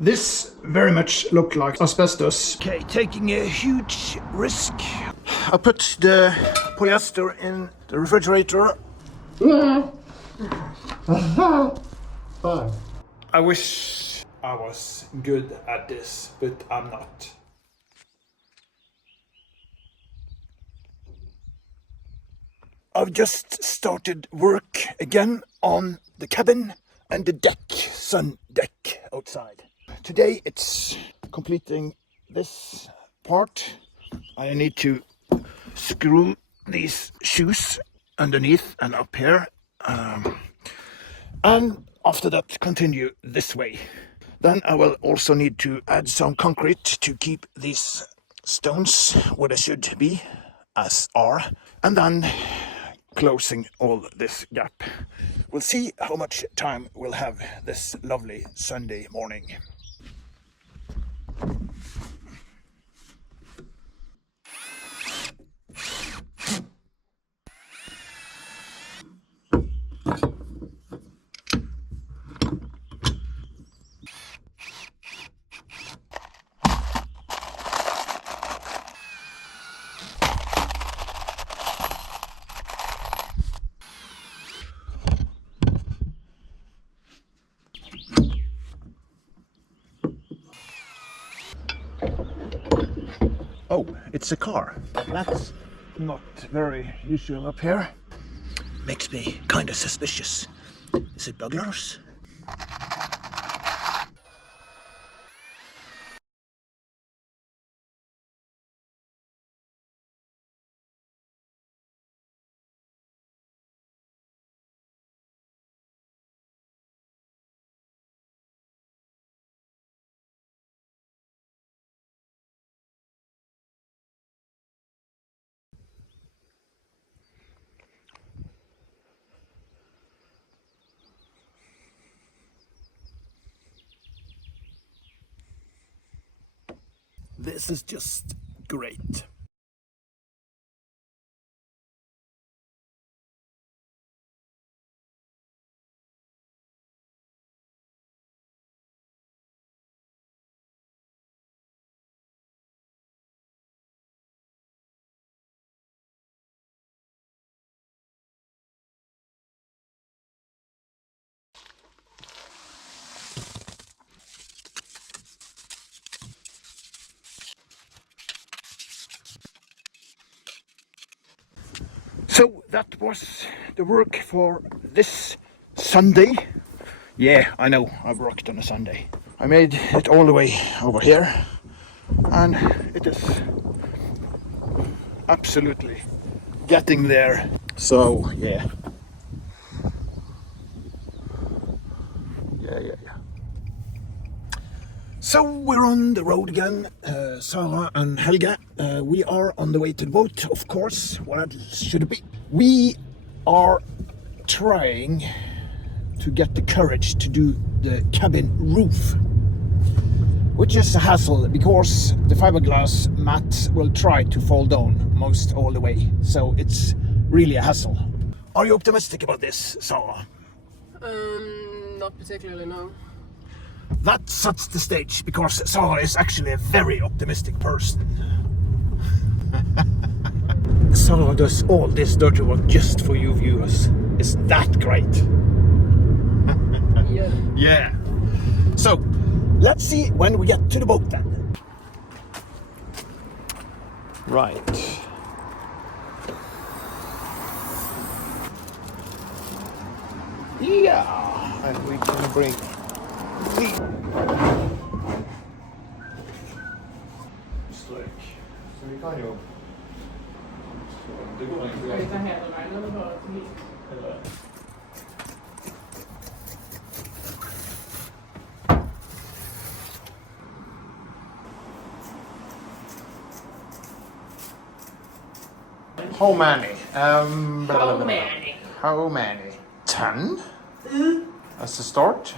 This very much looked like asbestos. Okay, taking a huge risk. I put the polyester in the refrigerator. I wish I was good at this, but I'm not. I've just started work again on the cabin and the deck, sun deck outside. Today it's completing this part. I need to screw these shoes underneath and up here. And after that continue this way. Then I will also need to add some concrete to keep these stones where they should be, as are. And then closing all this gap. We'll see how much time we'll have this lovely Sunday morning. Oh, it's a car. That's not very usual up here. Makes me kind of suspicious. Is it burglars? This is just great. So that was the work for this Sunday. Yeah, I know, I've worked on a Sunday. I made it all the way over here, and it is absolutely getting there. So yeah. So we're on the road again, Sara and Helge. We are on the way to the boat, of course. What else should it be? We are trying to get the courage to do the cabin roof, which is a hassle because the fiberglass mat will try to fall down most all the way. So it's really a hassle. Are you optimistic about this, Sara? Not particularly, no. That sets the stage because Sara is actually a very optimistic person. Sara does all this dirty work just for you viewers. Is that great? Yeah. Yeah. So, let's see when we get to the boat then. Right. Yeah, and we can bring stryk. Så vi kan jo... Det går inte. Ska vi ta hela vägen eller bara till hit? Eller... How many? How many? 10? As a start.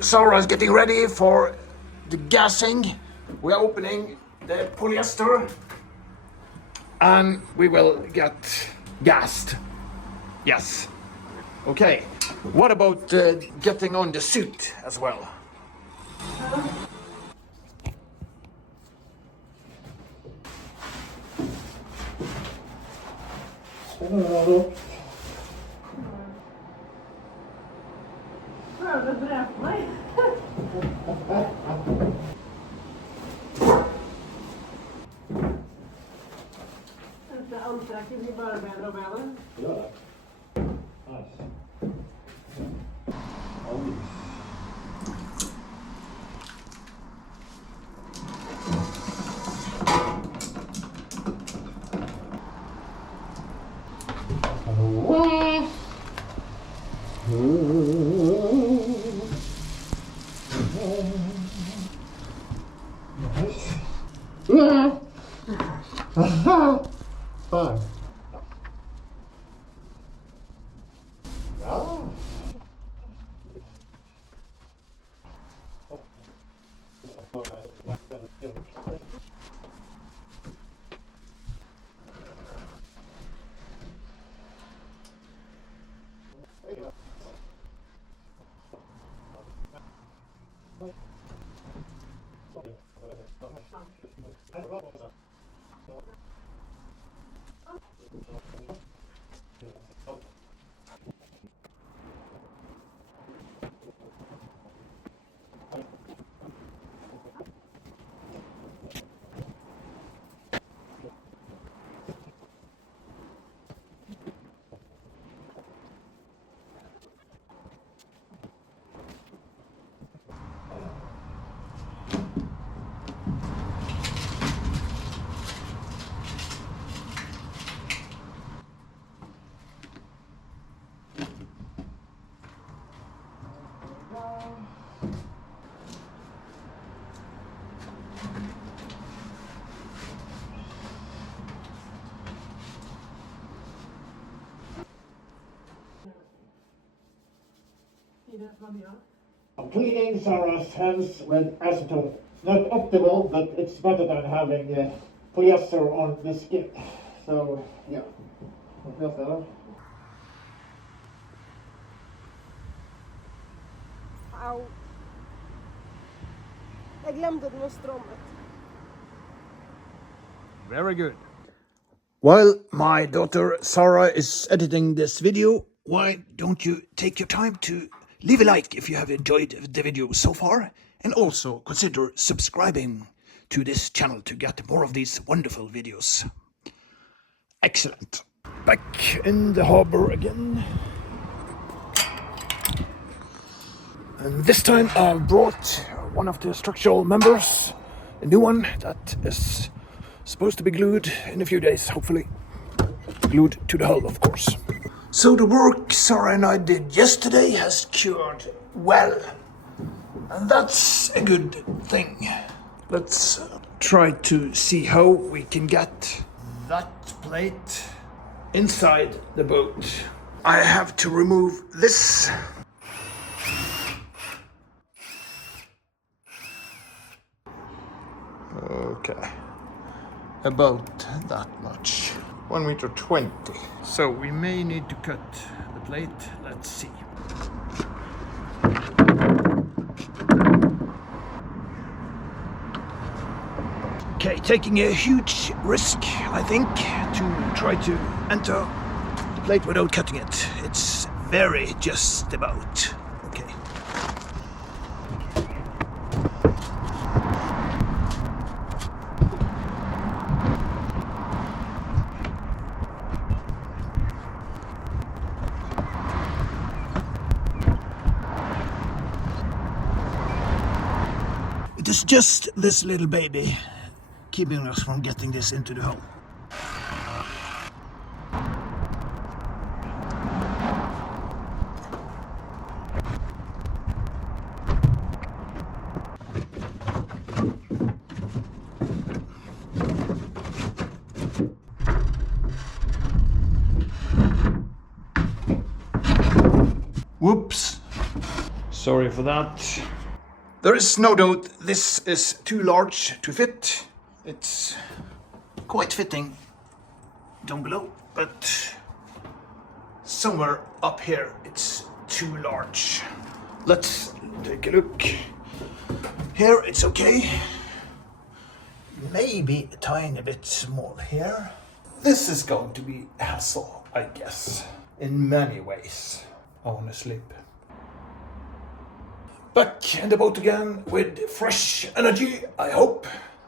Sara is getting ready for the gassing. We are opening the polyester and we will get gassed. Yes. Okay. What about getting on the suit as well? Antrekket blir bare bedre og bedre. Ja. Nice. Fine. I'm cleaning Sara's hands with acetone. Not optimal, but it's better than having polyester on the skin. So, yeah. What else there? Au. Jag glömde den strömmet. Very good. While my daughter Sara is editing this video, why don't you take your time to leave a like if you have enjoyed the video so far, and also consider subscribing to this channel to get more of these wonderful videos. Excellent. Back in the harbor again. And this time I've brought one of the structural members, a new one that is supposed to be glued in a few days, hopefully. Glued to the hull, of course. So the work Sara and I did yesterday has cured well. And that's a good thing. Let's try to see how we can get that plate inside the boat. I have to remove this. Okay. About that much. 1.20 meters. So we may need to cut the plate. Let's see. Okay, taking a huge risk, I think, to try to enter the plate without cutting it. It's very just about. Okay. It is just this little baby keeping us from getting this into the hull. Whoops. Sorry for that. There is no doubt this is too large to fit. It's quite fitting down below, but somewhere up here it's too large. Let's take a look. Here it's okay. Maybe a tiny bit small here. This is going to be a hassle, I guess, in many ways. I want to sleep. Back in the boat again with fresh energy, I hope.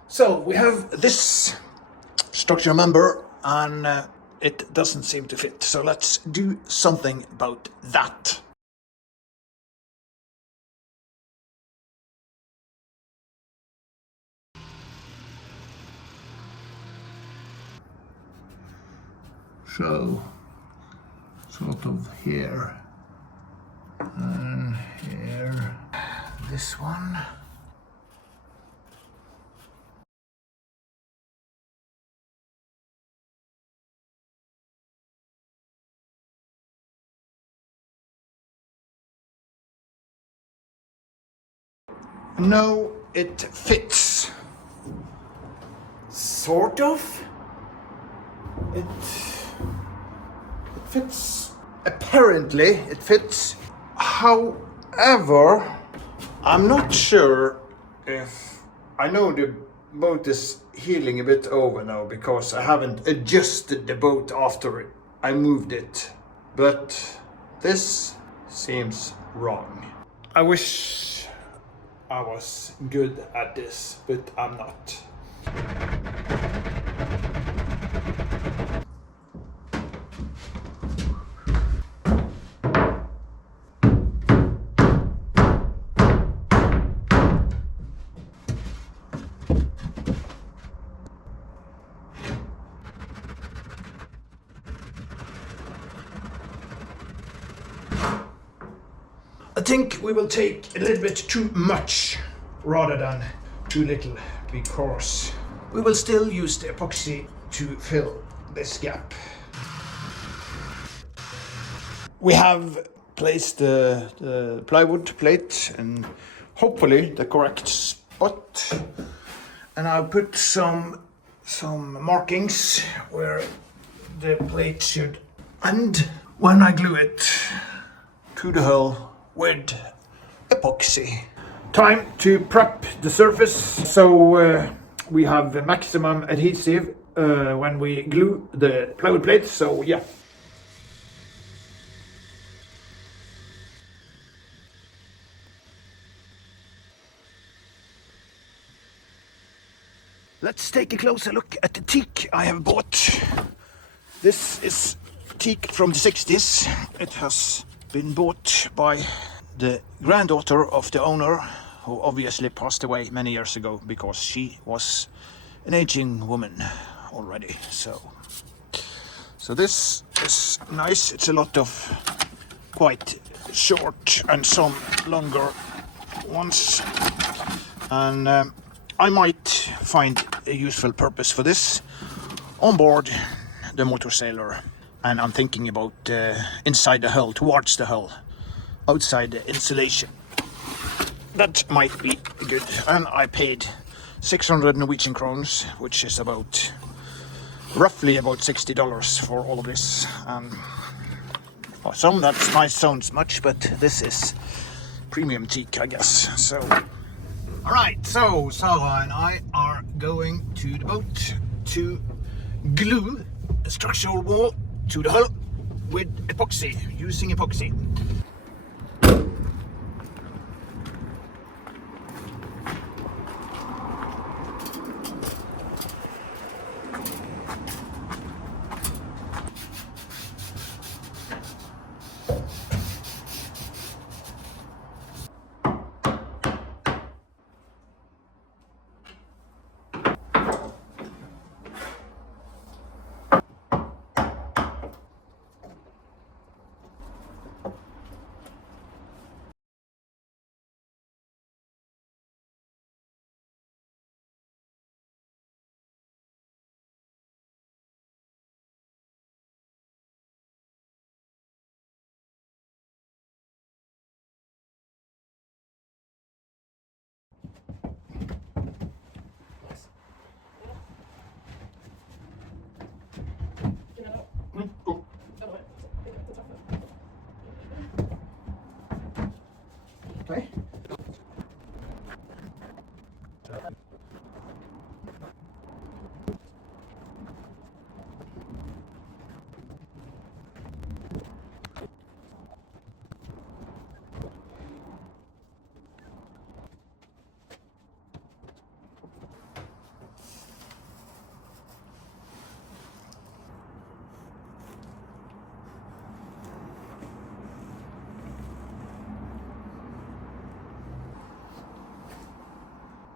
So we have this structure member and it doesn't seem to fit. So let's do something about that. So, sort of here and here. This one. No, it fits. Sort of. It fits. Apparently, it fits. However, I'm not sure if I know the boat is healing a bit over now because I haven't adjusted the boat after I moved it. But this seems wrong. I wish I was good at this, but I'm not. I think we will take a little bit too much rather than too little because we will still use the epoxy to fill this gap. We have placed the plywood plate in hopefully the correct spot, and I'll put some markings where the plate should end when I glue it to the hull with epoxy. Time to prep the surface so we have maximum adhesive when we glue the plywood plate. So yeah. Let's take a closer look at the teak I have bought. This is teak from the 60s. It has been bought by the granddaughter of the owner, who obviously passed away many years ago because she was an aging woman already. So this is nice. It's a lot of quite short and some longer ones, and I might find a useful purpose for this on board the Motorsailer. And I'm thinking about inside the hull, towards the hull, outside the insulation. That might be good. And I paid 600 Norwegian crowns, which is roughly about $60 for all of this. For some that might sound much, but this is premium teak, I guess. So, all right. So Sara and I are going to the boat to glue a structural wall to the hull with epoxy, using epoxy. Okay.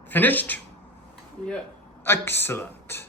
Finished? Yeah. Excellent.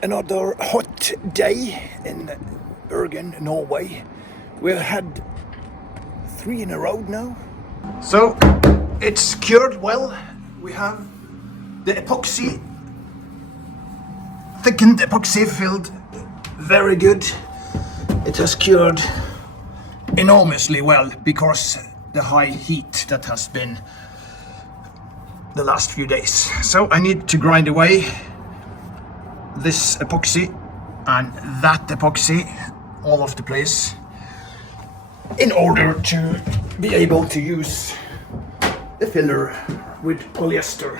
Another hot day in Bergen, Norway. We've had 3 in a row now. So it's cured well. We have the epoxy, thickened epoxy filled very good. It has cured enormously well because the high heat that has been the last few days. So I need to grind away this epoxy and that epoxy all over the place in order to be able to use the filler with polyester,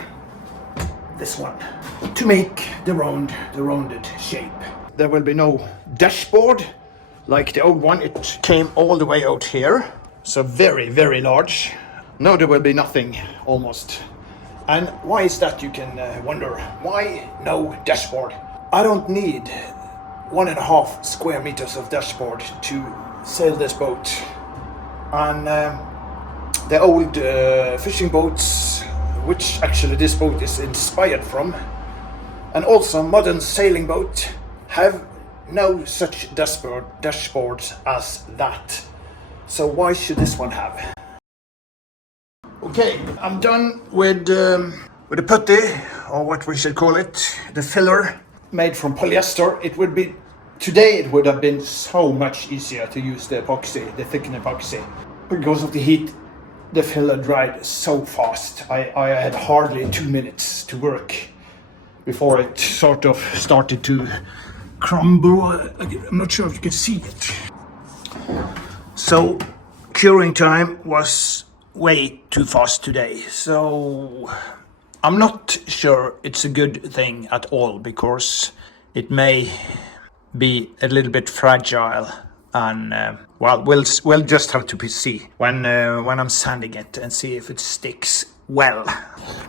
this one, to make the rounded shape. There will be no dashboard like the old one. It came all the way out here, so very, very large. Now there will be nothing almost. And why is that, you can wonder. Why no dashboard? I don't need 1.5 square meters of dashboard to sail this boat. And the old fishing boats, which actually this boat is inspired from, and also modern sailing boat, have no such dashboards as that. So why should this one have? Okay, I'm done with the putty, or what we should call it, the filler made from polyester. Today it would have been so much easier to use the epoxy, the thickened epoxy. Because of the heat, the filler dried so fast. I had hardly 2 minutes to work before it sort of started to crumble. I'm not sure if you can see it. So curing time was way too fast today. So I'm not sure it's a good thing at all, because it may be a little bit fragile, and well, we'll just have to see when I'm sanding it and see if it sticks well.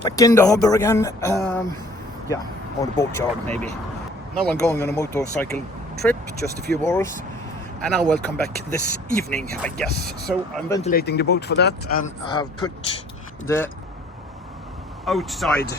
Back in the harbor again, yeah, or the boatyard maybe. Now I'm going on a motorcycle trip, just a few hours, and I will come back this evening, I guess. So I'm ventilating the boat for that, and I have put the outside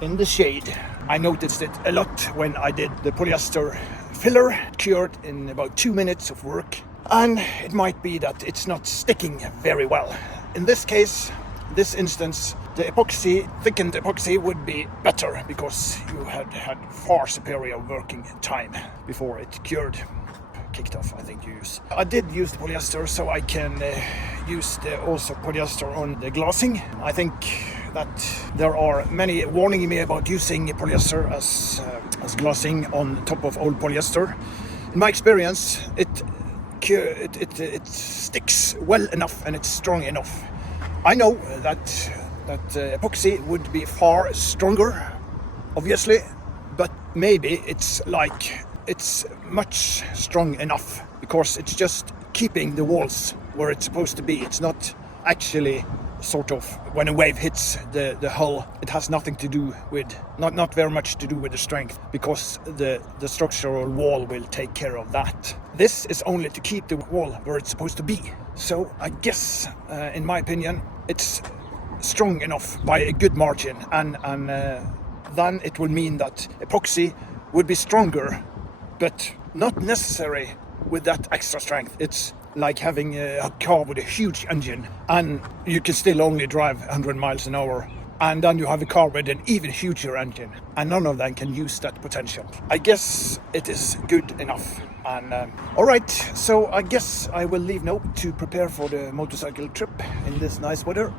in the shade. I noticed it a lot when I did the polyester filler, cured in about 2 minutes of work, and it might be that it's not sticking very well. In this case, this instance, The epoxy, thickened epoxy would be better because you had far superior working time before it kicked off, I think you use. I did use the polyester, so I can use also polyester on the glassing. I think that there are many warning me about using polyester as glassing on top of old polyester. In my experience, it sticks well enough and it's strong enough. I know that epoxy would be far stronger, obviously, but maybe it's much strong enough because it's just keeping the walls where it's supposed to be. It's not actually sort of when a wave hits the hull, it has nothing to do with, not very much to do with the strength, because the structural wall will take care of that. This is only to keep the wall where it's supposed to be. So I guess, in my opinion, it's strong enough by a good margin, and then it will mean that epoxy would be stronger, but not necessary with that extra strength. It's like having a car with a huge engine and you can still only drive 100 miles an hour, and then you have a car with an even huger engine, and none of them can use that potential. I guess it is good enough. And alright, so I guess I will leave now to prepare for the motorcycle trip in this nice weather.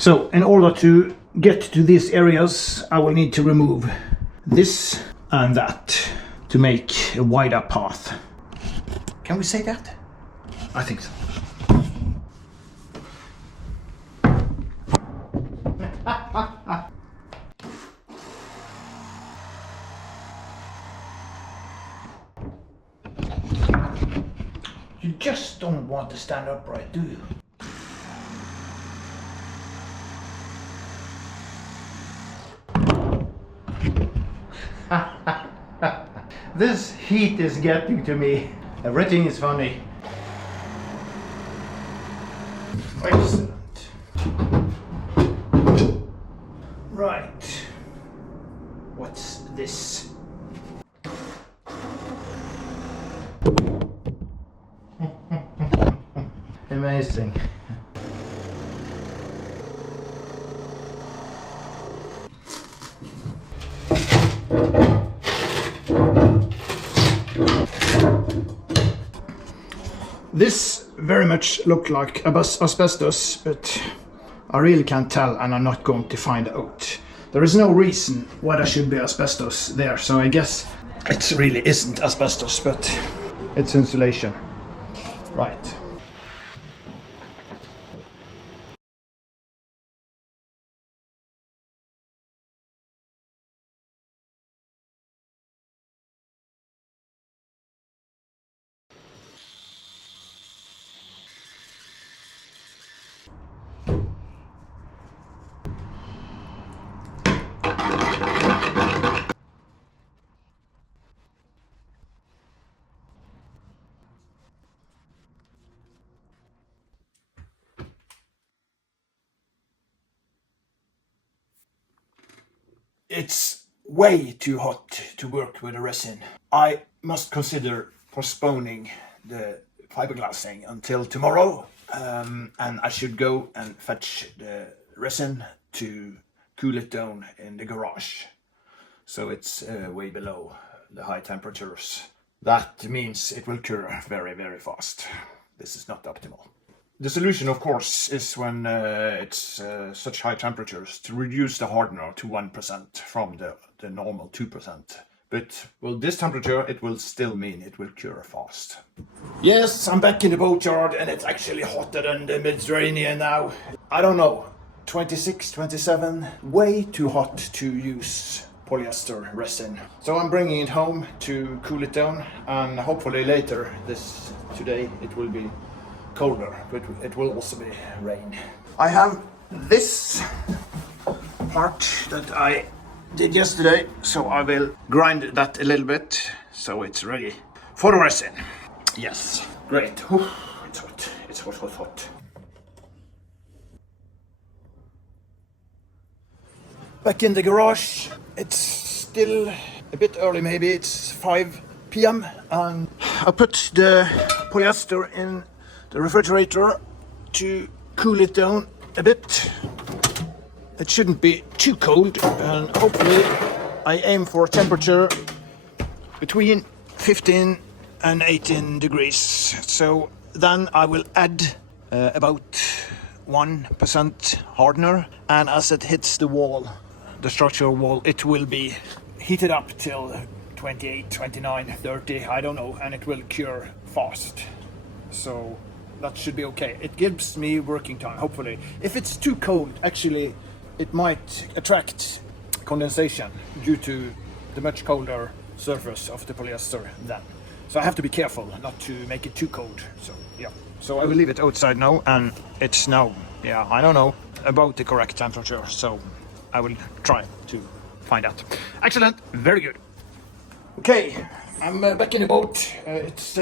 So in order to get to these areas, I will need to remove this and that to make a wider path. Can we say that? I think so. You just don't want to stand upright, do you? This heat is getting to me. Everything is funny. Excellent. Right. What's this? Amazing. This very much looked like asbestos, but I really can't tell, and I'm not going to find out. There is no reason why there should be asbestos there, so I guess it really isn't asbestos, but it's insulation. Right. It's way too hot to work with a resin. I must consider postponing the fiberglassing until tomorrow, and I should go and fetch the resin to cool it down in the garage. So it's way below the high temperatures. That means it will cure very, very fast. This is not optimal. The solution, of course, is when it's such high temperatures to reduce the hardener to 1% from the normal 2%. But well, this temperature, it will still mean it will cure fast. Yes, I'm back in the boatyard and it's actually hotter than the Mediterranean now. I don't know, 26, 27, way too hot to use polyester resin. So I'm bringing it home to cool it down, and hopefully later today it will be colder, but it will also be rain. I have this part that I did yesterday, so I will grind that a little bit so it's ready for the resin. Yes, great. Whew, it's hot. It's hot, hot, hot. Back in the garage. It's still a bit early, maybe it's 5 p.m. and I put the polyester in the refrigerator to cool it down a bit. It shouldn't be too cold, and hopefully I aim for a temperature between 15 and 18 degrees. So then I will add about 1% hardener, and as it hits the wall, the structural wall, it will be heated up till 28, 29, 30, I don't know, and it will cure fast. So that should be okay. It gives me working time, hopefully. If it's too cold, actually, it might attract condensation due to the much colder surface of the polyester then. So I have to be careful not to make it too cold. So yeah. So I will leave it outside now, and it's now, yeah, I don't know, about the correct temperature. So I will try to find out. Excellent, very good. Okay, I'm back in the boat. It's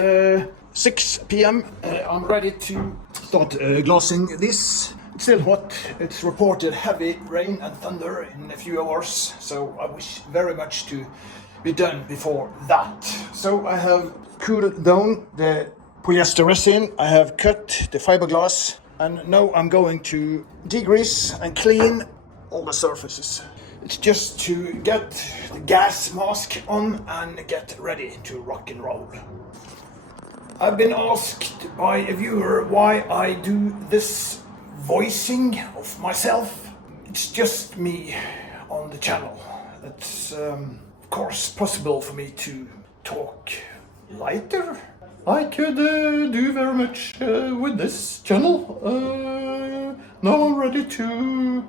6 p.m. I'm ready to start glassing this. It's still hot. It's reported heavy rain and thunder in a few hours, so I wish very much to be done before that. So I have cooled down the polyester resin, I have cut the fiberglass, and now I'm going to degrease and clean all the surfaces. It's just to get the gas mask on and get ready to rock and roll. I've been asked by a viewer why I do this voicing of myself. It's just me on the channel. It's of course possible for me to talk lighter. I could do very much with this channel. Now I'm ready to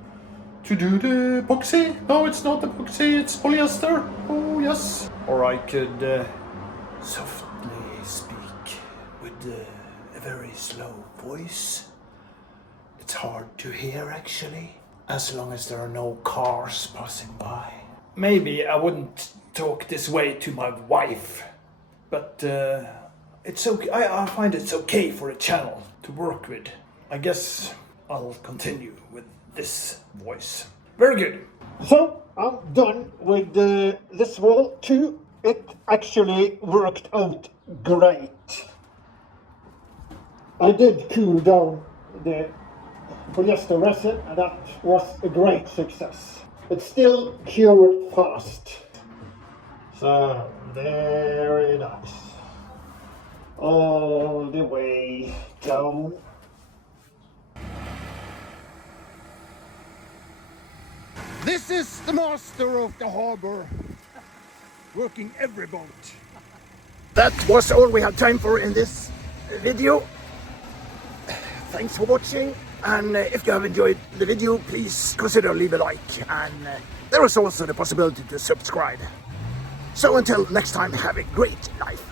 do the epoxy. No, it's not epoxy, it's polyester. Oh yes. Or I could softly speak with a very slow voice. It's hard to hear actually, as long as there are no cars passing by. Maybe I wouldn't talk this way to my wife, but it's okay. I find it's okay for a channel to work with. I guess I'll continue with this voice. Very good. So I'm done with this wall too. It actually worked out great. I did cool down the polyester resin, and that was a great success. It still cured fast. So very nice. All the way down. This is the master of the harbor, working every boat. That was all we had time for in this video. Thanks for watching, and if you have enjoyed the video, please consider leave a like, and there is also the possibility to subscribe. So until next time, have a great life.